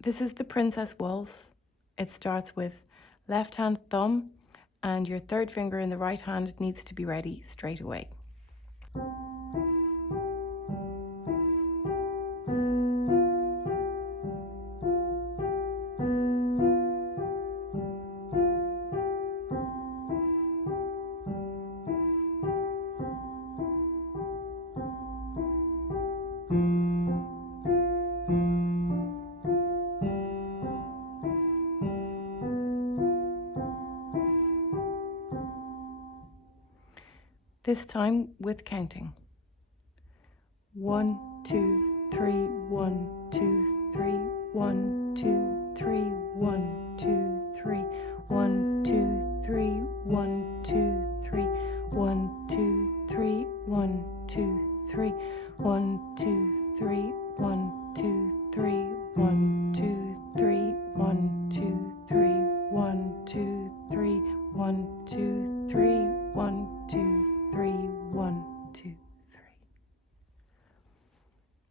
This is the Princess Waltz. It starts with left hand thumb, and your third finger in the right hand needs to be ready straight away. This time with counting. 1, 2, 3, 1, 2, 3, 1, 2, 3, 1, 2, 3, 1, 2, 3, 1, 2, 3, 1, 2, 3, 1, 2, 3, 1, 2, 3, 1, 2, 3, 1, 2, 3, 1, 2, 3, 1, 2, 3, 1, 2, 3, 1, 2,